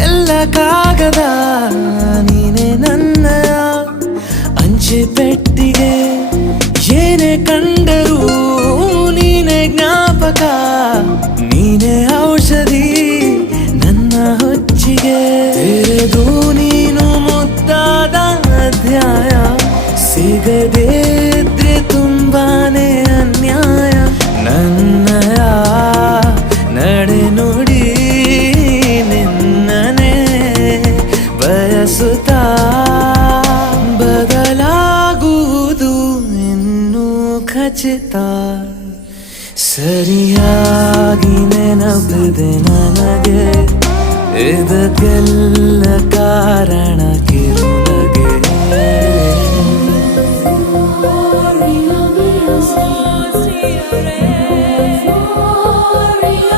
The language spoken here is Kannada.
ಎಲ್ಲ ಕಾಗದ ನೀನೆ ನನ್ನಯ ಅಂಚೆ ಪೆಟ್ಟಿಗೆ ಏನೇ ಕಂಡರೂ ನೀನೆ ಜ್ಞಾಪಕ ನೀನೆ ಔಷಧಿ ನನ್ನ ಹೊಚ್ಚಿಗೆ ತೆರೆದು ನೀನು ಮುದ್ದಾದ ಅಧ್ಯಾಯ ಸಿಗದೇ ಇದ್ರೆ ತುಂಬಾನೇ ಅನ್ಯಾಯ ನನ್ನಯ ನಡೆ ನುಡಿ ನಿನ್ನನೆ ಬಯಸುತ್ತಾ ಬದಲಾಗುವುದು ಇನ್ನೂ ಖಚಿತ ಸರಿಯಾಗಿ ನೆನಪಿದೆ ನನಗೆ ಇದಕ್ಕೆಲ್ಲ ಕಾರಣ ಕಿರು